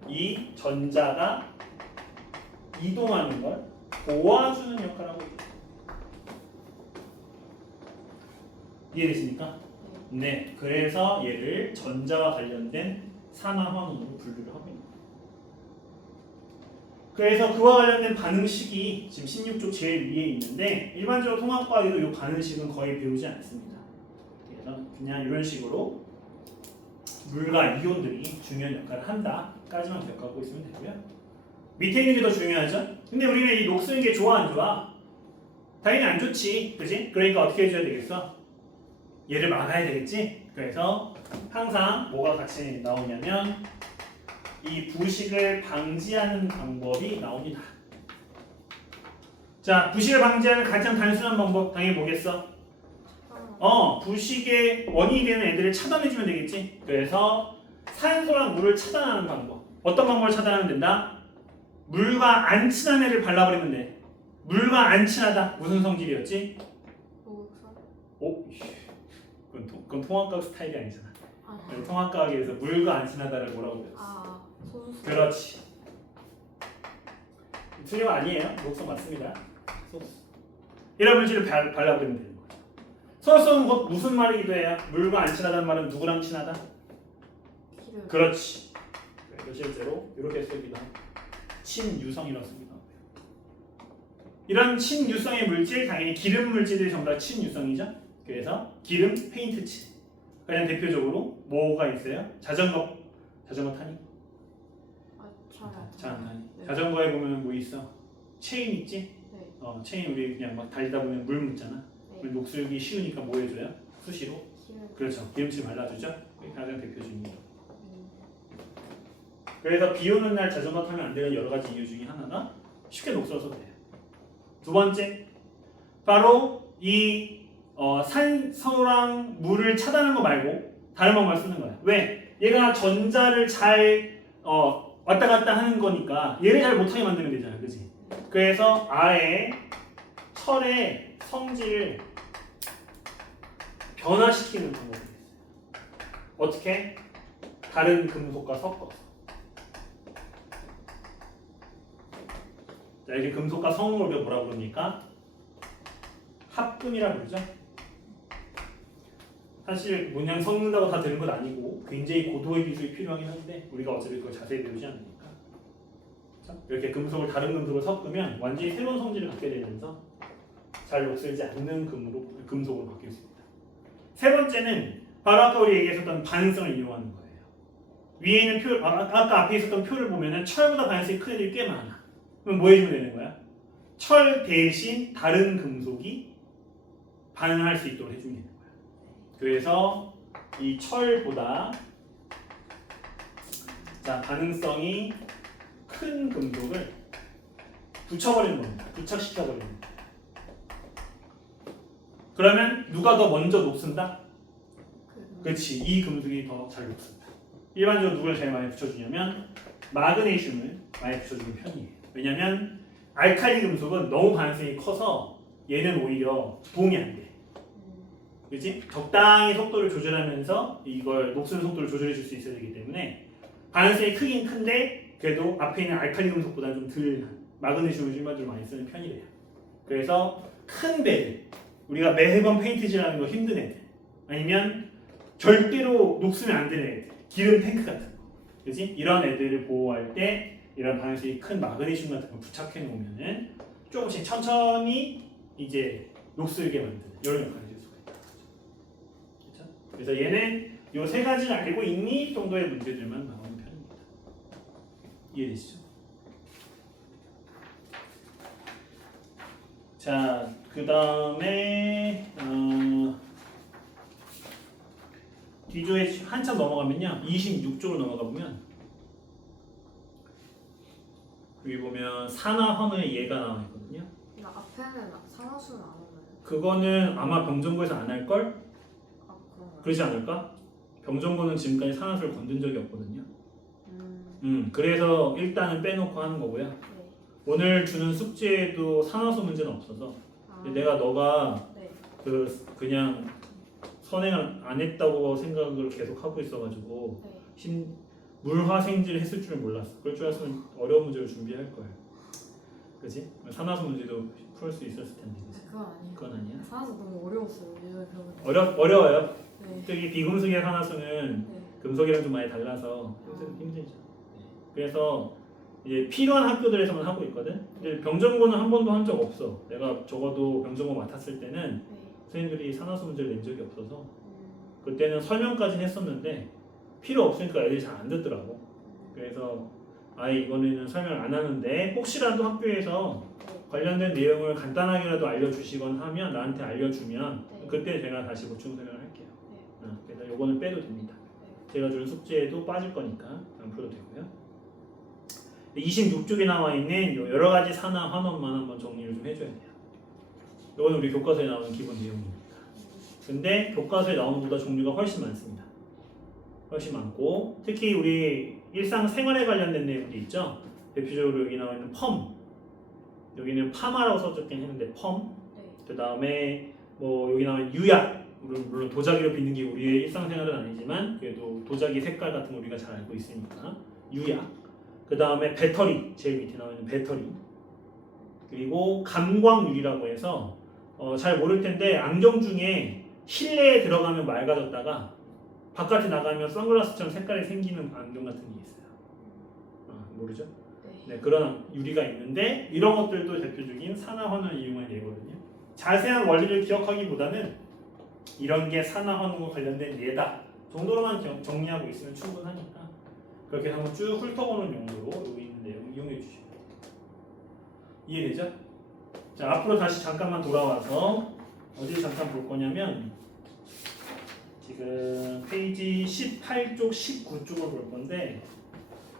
이 전자가 이동하는 걸 도와주는 역할을 하고 있다. 이해되십니까? 네. 그래서 얘를 전자와 관련된 산화환원으로 분류를 하고 있는 거예요. 그래서 그와 관련된 반응식이 지금 16쪽 제일 위에 있는데 일반적으로 통합과학에도 이 반응식은 거의 배우지 않습니다. 그래서 그냥 이런 식으로 물과 이온들이 중요한 역할을 한다까지만 기억하고 있으면 되고요. 밑에 있는 게 더 중요하죠? 근데 우리는 이 녹쓰는 게 좋아 안 좋아? 당연히 안 좋지, 그지? 그러니까 어떻게 해줘야 되겠어? 얘를 막아야 되겠지? 그래서 항상 뭐가 같이 나오냐면 이 부식을 방지하는 방법이 나옵니다. 자, 부식을 방지하는 가장 단순한 방법 당연히 뭐겠어? 부식의 원인이 되는 애들을 차단해주면 되겠지? 그래서 산소랑 물을 차단하는 방법. 어떤 방법을 차단하면 된다? 물과 안 친한 애를 발라버리면 돼. 물과 안 친하다. 무슨 성질이었지? 그건 통합과학 스타일이 아니잖아. 통합과학에서 물과 안 친하다를 뭐라고 그랬어? 소수. 그렇지. 틀림 아니에요. 녹성 맞습니다. 소수. 이런 물질을 발라버리면 되는 거야. 소수는 곧 무슨 말이기도 해요? 물과 안 친하다는 말은 누구랑 친하다? 기름. 그렇지. 그래서 실제로 이렇게 쓰기도 하고 친유성이라고 쓰기도 하고 이런 친유성의 물질, 당연히 기름 물질들이 전부 다 친유성이죠. 그래서 기름, 페인트칠. 가장 대표적으로 뭐가 있어요? 자전거 타니? 잘 안 타니. 네. 자전거에 보면 뭐 있어? 체인 있지? 네. 체인 우리 그냥 막 달리다 보면 물 묻잖아. 네. 녹슬기 쉬우니까 뭐 해줘요? 수시로? 기름. 그렇죠. 기름칠 발라주죠. 그게 가장 대표적인. 그래서 비 오는 날 자전거 타면 안 되는 여러 가지 이유 중에 하나가 쉽게 녹슬어서 돼요. 두 번째, 바로 이 산소랑 물을 차단하는 거 말고 다른 방법을 쓰는 거야. 왜? 얘가 전자를 잘 왔다 갔다 하는 거니까 얘를 잘 못하게 만들면 되잖아, 그렇지? 그래서 아예 철의 성질을 변화시키는 방법이 있어요. 어떻게? 다른 금속과 섞어서. 자, 이렇게 금속과 성을 우리가 뭐라고 그럽니까? 합금이라고 그러죠. 사실 문양 섞는다고 다 되는 건 아니고 굉장히 고도의 기술이 필요하긴 한데 우리가 어차피 그걸 자세히 배우지 않으니까. 자, 이렇게 금속을 다른 금속을 섞으면 완전히 새로운 성질을 갖게 되면서 잘 녹슬지 않는 금속으로 바뀔 수 있다. 세 번째는 바로 아까 우리 얘기했었던 반응성을 이용하는 거예요. 위에 있는 표, 아까 앞에 있었던 표를 보면은 철보다 반응성이 큰 애들이 꽤 많아. 그럼 뭐 해주면 되는 거야? 철 대신 다른 금속이 반응할 수 있도록 해주면 되는 거야. 그래서 이 철보다 자 반응성이 큰 금속을 붙여버리는 겁니다. 부착시켜버리는 겁니다. 그러면 누가 더 먼저 녹슨다? 그렇지, 이 금속이 더 잘 녹슨다. 일반적으로 누굴 제일 많이 붙여주냐면 마그네슘을 많이 붙여주는 편이에요. 왜냐면 알칼리 금속은 너무 반응성이 커서 얘는 오히려 도움이 안 돼. 그렇지? 적당히 속도를 조절하면서 이걸 녹슨 속도를 조절해 줄 수 있어야 되기 때문에 반응성이 크긴 큰데 그래도 앞에 있는 알칼리 금속보다 좀 덜 마그네슘을 일반적으로 많이 쓰는 편이래요. 그래서 큰 배들, 우리가 매번 페인트칠하는 거 힘든 애들, 아니면 절대로 녹으면 안 되는 애들, 기름 탱크 같은 거, 그렇지? 이런 애들을 보호할 때 이런 반응성이 큰 마그네슘 같은 거 부착해 놓으면은 조금씩 천천히 이제 녹슬게 만드는 이런 역할을 해줄 수가 있다. 그렇죠? 그래서 얘는 요 세 가지를 알고 있니 정도의 문제들만 나오는 편입니다. 이해되시죠? 자, 그 다음에 뒤조에 한참 넘어가면요, 26쪽으로 넘어가 보면 여기 보면 산화헌의 예가 나와 있거든요. 나 앞에는 산화수는 안 오나요? 그거는 아마 병정고에서 안 할 걸? 아 그런가요? 그러지 않을까? 병정고는 지금까지 산화수를 건든 적이 없거든요. 음. 그래서 일단은 빼놓고 하는 거고요. 네. 오늘 주는 숙제에도 산화수 문제는 없어서 아, 내가 너가 네. 그냥 선행을 안 했다고 생각을 계속 하고 있어가지고 네. 물화생지를 했을 줄은 몰랐어. 그럴 줄 알았으면 어려운 문제를 준비할 거야. 그지? 산화수 문제도 풀 수 있었을 텐데. 그치? 그건 아니에요. 그건 아니야. 산화수 너무 어려웠어요. 예전에 배우는. 어려워요. 네. 특히 비금속의 산화수는 네. 금속이랑 좀 많이 달라서 힘들죠. 네. 그래서 이제 필요한 학교들에서만 하고 있거든. 근데 병정고는 한 번도 한 적 없어. 내가 적어도 병정고 맡았을 때는 네. 선생님들이 산화수 문제를 낸 적이 없어서 음. 그때는 설명까지는 했었는데 필요 없으니까 애들이 잘 안 듣더라고. 그래서 아예 이번에는 설명 안 하는데 혹시라도 학교에서 관련된 내용을 간단하게라도 알려주시거나 하면 나한테 알려주면 네. 그때 제가 다시 보충 설명을 할게요. 네. 그래서 요거는 빼도 됩니다. 제가 준 숙제에도 빠질 거니까 안 풀어도 되고요. 26쪽에 나와 있는 요 여러 가지 산화 환원만 한번 정리를 좀 해줘야 돼요. 요거는 우리 교과서에 나오는 기본 내용입니다. 근데 교과서에 나오는 것보다 종류가 훨씬 많습니다. 훨씬 많고 특히 우리 일상생활에 관련된 내용들이 있죠. 대표적으로 여기 나와 있는 펌, 여기는 파마라고 써졌긴 했는데 펌, 네. 그 다음에 뭐 여기 나와 있는 유약, 물론 도자기로 빚는 게 우리의 일상생활은 아니지만 그래도 도자기 색깔 같은 거 우리가 잘 알고 있으니까 유약, 그 다음에 배터리, 제일 밑에 나와 있는 배터리, 그리고 감광유리라고 해서 잘 모를 텐데 안경 중에 실내에 들어가면 맑아졌다가 바깥에 나가면 선글라스처럼 색깔이 생기는 안경 같은 게 있어요. 모르죠? 네, 그런 유리가 있는데 이런 것들도 대표적인 산화환원을 이용한 예거든요. 자세한 원리를 기억하기보다는 이런 게 산화환원과 관련된 예다 정도로만 정리하고 있으면 충분하니까 그렇게 한번 쭉 훑어보는 용도로 여기 있는 내용 이용해 주시면 돼요. 이해되죠? 자, 앞으로 다시 잠깐만 돌아와서 어디를 잠깐 볼 거냐면 지금 페이지 18쪽, 19쪽을 볼 건데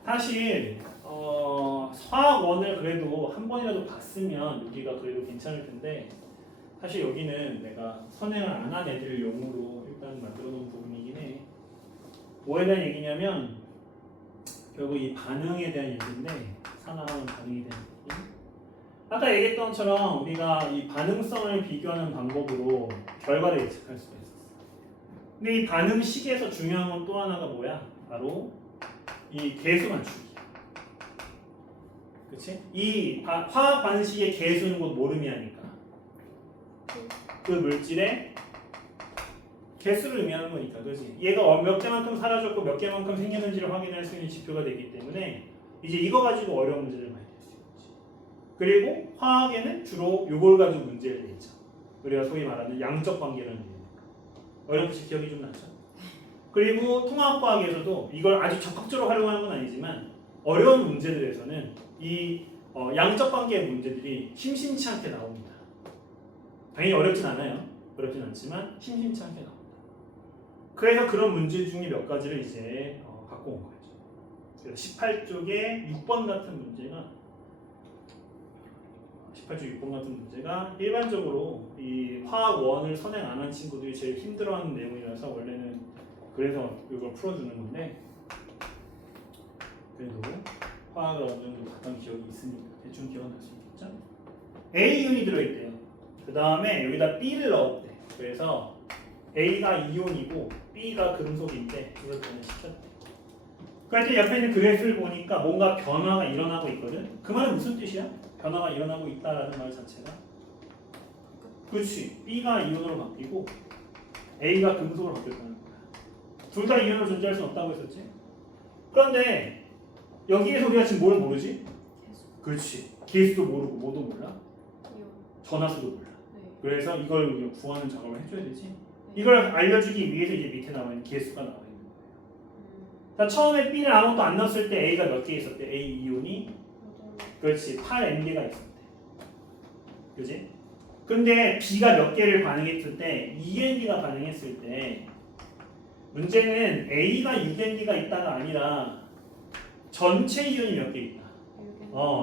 사실 화학원을 그래도 한 번이라도 봤으면 여기가 그래도 괜찮을 텐데 사실 여기는 내가 선행을 안 한 애들을 용으로 일단 만들어 놓은 부분이긴 해. 뭐에 대한 얘기냐면 결국 이 반응에 대한 얘기인데 산화하는 반응에 대한 얘기. 아까 얘기했던 것처럼 우리가 이 반응성을 비교하는 방법으로 결과를 예측할 수가 있었어. 근데 이 반응식에서 중요한 건 또 하나가 뭐야? 바로 이 개수 맞추기. 그치? 이 화학 반응식의 개수는 곧 모름이 하니까 그 물질의 개수를 의미하는 거니까, 그렇지? 얘가 몇 개만큼 사라졌고 몇 개만큼 생겼는지를 확인할 수 있는 지표가 되기 때문에 이제 이거 가지고 어려운 문제를 많이 낼 수 있지. 그리고 화학에는 주로 이걸 가지고 문제를 내죠. 우리가 소위 말하는 양적 관계라는 게 어렴풋이 기억이 좀 나죠. 그리고 통합과학에서도 이걸 아주 적극적으로 활용하는 건 아니지만 어려운 문제들에서는 이 양적 관계의 문제들이 심심치 않게 나옵니다. 당연히 어렵진 않아요. 어렵진 않지만 심심치 않게 나옵니다. 그래서 그런 문제 중에 몇 가지를 이제 갖고 온 거죠. 그래서 18쪽에 6번 같은 문제가 18쪽 6번 같은 문제가 일반적으로 이 화학 원을 선행 안 한 친구들이 제일 힘들어하는 내용이라서 원래는 그래서 이걸 풀어주는 건데 그래도 화학을 어느 정도 봤던 기억이 있으니까 대충 기억날 수 있겠죠? A이온이 들어있대요. 그 다음에 여기다 B를 넣었대. 그래서 A가 이온이고 B가 금속인데 이걸 변화시켰대. 그래서 옆에 있는 그래프를 보니까 뭔가 변화가 일어나고 있거든. 그 말은 무슨 뜻이야? 변화가 일어나고 있다라는 말 자체가. 그렇지. B가 이온으로 바뀌고 A가 금속으로 바뀌었다는 거야. 둘 다 이온으로 존재할 수는 없다고 했었지. 그런데 여기에서 우리가 지금 뭘 모르지? 그렇지. 개수도 모르고 뭐도 몰라? 전하수도 몰라. 그래서 이걸 우리가 구하는 작업을 해줘야 되지. 이걸 알려주기 위해서 이제 밑에 나와 있는 개수가 나와 있는 거예요. 자, 처음에 B를 아무것도 안 넣었을 때 A가 몇 개 있었대? A 이온이 그렇지 8N개가 있었대. 그지? 근데 B가 몇 개를 반응했을 때 2N개가 반응했을 때 문제는 A가 6N개가 있다가 아니라 전체 이온이 몇 개 있다.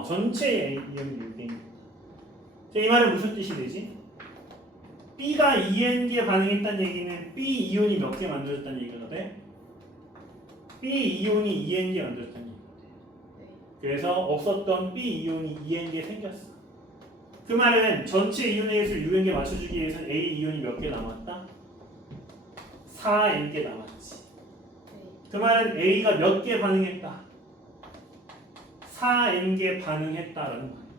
전체 이온이 6N개. 이 말은 무슨 뜻이 되지? B가 2N개에 반응했다는 얘기는 B 이온이 몇 개 만들어졌다는 얘기가 돼? B 이온이 2N개 만들어졌다는 얘기가 돼. 그래서 없었던 B 이온이 2N개 생겼어. 그 말은 전체 이온의 개수를 6N개 맞춰주기 위해서는 A 이온이 몇 개 남았다? 4N개 남았지. 그 말은 A가 몇 개 반응했다? 4N개 반응했다라는 말이야.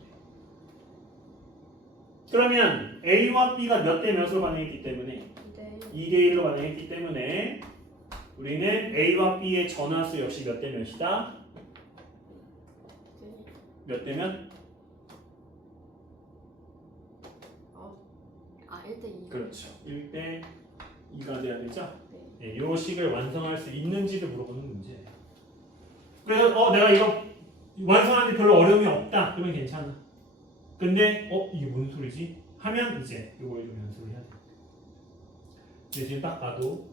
그러면 A와 B가 몇 대 몇으로 반응했기 때문에 2대 1로 반응했기 때문에 우리는 A와 B의 전하수 역시 몇 대 몇이다? 몇 대 몇? 1대2. 그렇죠. 1대 2가 돼야 되죠? 네, 이 식을 완성할 수 있는지를 물어보는 문제예요. 그래서 내가 이거 완성하는데 별로 어려움이 없다. 그러면 괜찮아. 근데 이게 뭔 소리지? 하면 이제 이걸 좀 연습을 해야 돼. 근데 지금 딱 봐도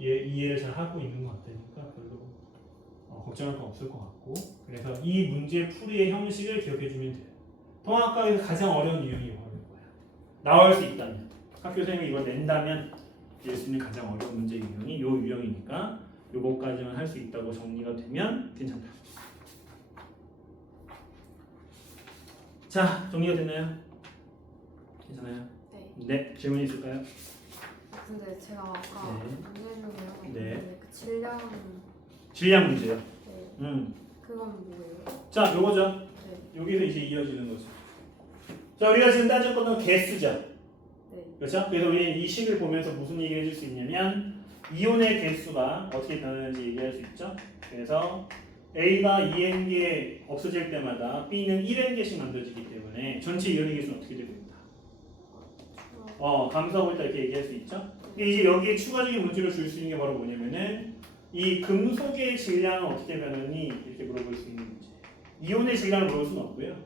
얘 이해를 잘 하고 있는 것 같으니까 별로 걱정할 거 없을 것 같고 그래서 이 문제 풀이의 형식을 기억해주면 돼요. 통합과학에서 가장 어려운 유형이 이거일 거야. 나올 수 있다면 학교 선생님이 이걸 낸다면 낼 수 있는 가장 어려운 문제 유형이 이 유형이니까 요거까지만 할 수 있다고 정리가 되면 괜찮다. 자, 정리가 됐나요? 괜찮아요? 네, 질문 있을까요? 근데 제가 아까 문제 중에 네. 그 질량 질량 문제요. 네. 그건 뭐예요? 자, 요거죠. 네. 여기서 이제 이어지는 거죠. 자, 우리가 지금 따질 거는 개수죠. 네. 그렇죠? 그래서 우리 이 식을 보면서 무슨 얘기를 해줄 수 있냐면 이온의 개수가 어떻게 변하는지 얘기할 수 있죠. 그래서 A가 2N개 없어질 때마다 B는 1N개씩 만들어지기 때문에 전체 이온의 개수는 어떻게 되고 있다. 감소하고 있다 이렇게 얘기할 수 있죠. 근데 이제 여기에 추가적인 문제를 줄 수 있는 게 바로 뭐냐면은 이 금속의 질량은 어떻게 변하니 이렇게 물어볼 수 있는 문제. 이온의 질량을 물어볼 수는 없고요.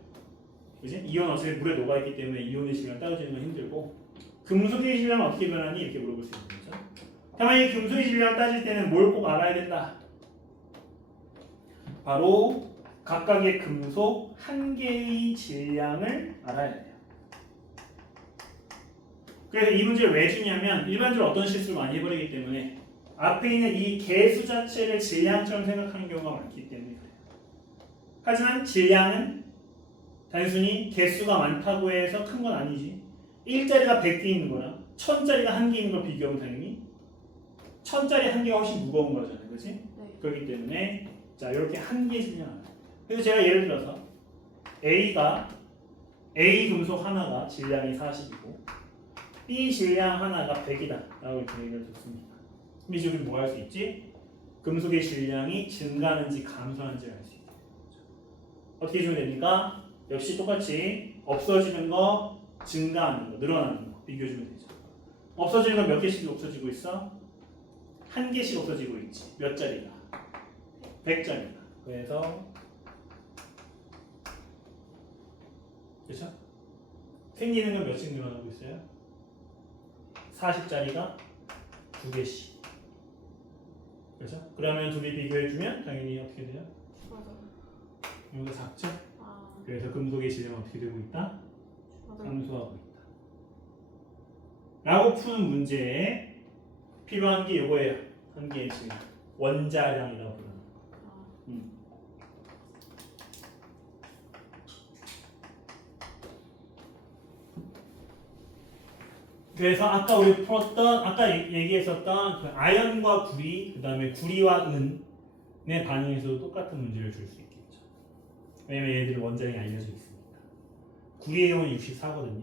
그지? 이온 어차피 물에 녹아있기 때문에 이온의 질량 따져주는 건 힘들고 금속의 질량은 어떻게 변하니 이렇게 물어볼 수 있는 거죠. 다만 이 금속의 질량을 따질 때는 뭘 꼭 알아야 된다. 바로 각각의 금속 한 개의 질량을 알아야 돼요. 그래서 이 문제를 왜 주냐면 일반적으로 어떤 실수를 많이 해버리기 때문에 앞에 있는 이 개수 자체를 질량처럼 생각하는 경우가 많기 때문에 그래요. 하지만 질량은 단순히 개수가 많다고 해서 큰 건 아니지. 1짜리가 100개 있는 거랑 1000짜리가 1개 있는 걸 비교하면 당연히 1000짜리 1개가 훨씬 무거운 거잖아요. 그렇지? 네. 그렇기 때문에 자 이렇게 한 개 질량. 그래서 제가 예를 들어서 A 금속 하나가 질량이 40이고 B 질량 하나가 100이다 라고 이렇게 얘기를 줬습니다. 그럼 이제 우리 뭐 할 수 있지? 금속의 질량이 증가하는지 감소하는지를 알 수 있다. 어떻게 주면 됩니까? 역시 똑같이 없어지는 거, 증가하는 거, 늘어나는 거 비교해주면 되죠. 없어지는 건 몇 개씩 없어지고 있어? 한 개씩 없어지고 있지. 몇 자리가? 100자리가. 그래서 그렇죠? 생기는 건 몇씩 늘어나고 있어요? 40자리가 2개씩. 그렇죠? 그러면 둘이 비교해주면 당연히 어떻게 돼요? 맞아요. 이거가 작죠? 아, 그래서 금속의 질량은 어떻게 되고 있다? 맞아요. 감소하고 있다. 라고 푸는 문제에 필요한 게 이거예요. 한 개의 질량. 원자량이라고 부르는 거. 아, 그래서 아까 우리 풀었던 아까 얘기했었던 그 아연과 구리 그다음에 구리와 은의 반응에서도 똑같은 문제를 줄 수 있겠죠. 왜냐면 얘들은 원자량이 알려져 있으니까. 구리의 경우는 64거든요.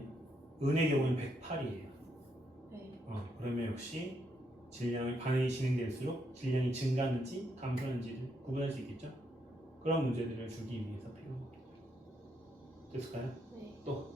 은의 경우는 108이에요. 네. 그러면 역시 질량의 반응이 진행될수록 질량이 증가하는지 감소하는지를 구분할 수 있겠죠. 그런 문제들을 주기 위해서 필요합니다. 됐을까요? 네. 또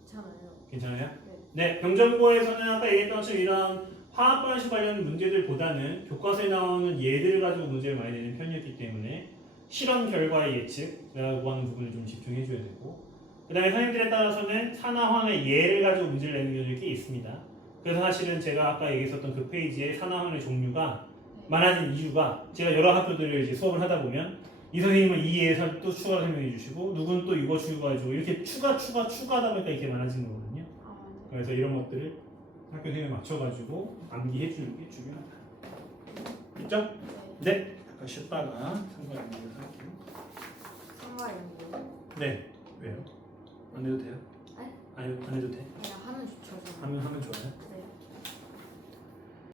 괜찮아요. 괜찮아요? 네. 네, 병정고에서는 아까 얘기했던 것처럼 이런 화학 반응식 관련 문제들보다는 교과서에 나오는 예들을 가지고 문제를 많이 내는 편이었기 때문에 실험 결과의 예측이라고 하는 부분을 좀 집중해 줘야 되고 그 다음에 선생님들에 따라서는 산화환의 예를 가지고 문제를 내는 경우도 꽤 있습니다. 그래서 사실은 제가 아까 얘기했었던 그 페이지에 산화환의 종류가 많아진 이유가 제가 여러 학교들을 이제 수업을 하다 보면 이 선생님은 이 예에서 또 추가 설명해 주시고 누구는 또 이거 추가해주고 이렇게 추가하다 보니까 이렇게 많아진 거거든요. 아, 맞아요. 그래서 이런 것들을 학교 선생님에 맞춰가지고 암기해 주는 게 중요하다. 있죠? 네. 네. 잠깐 쉬었다가 상관 연구를 할게요. 상가연구. 네. 왜요? 안 해도 돼요? 네? 아니 안 해도 돼. 그냥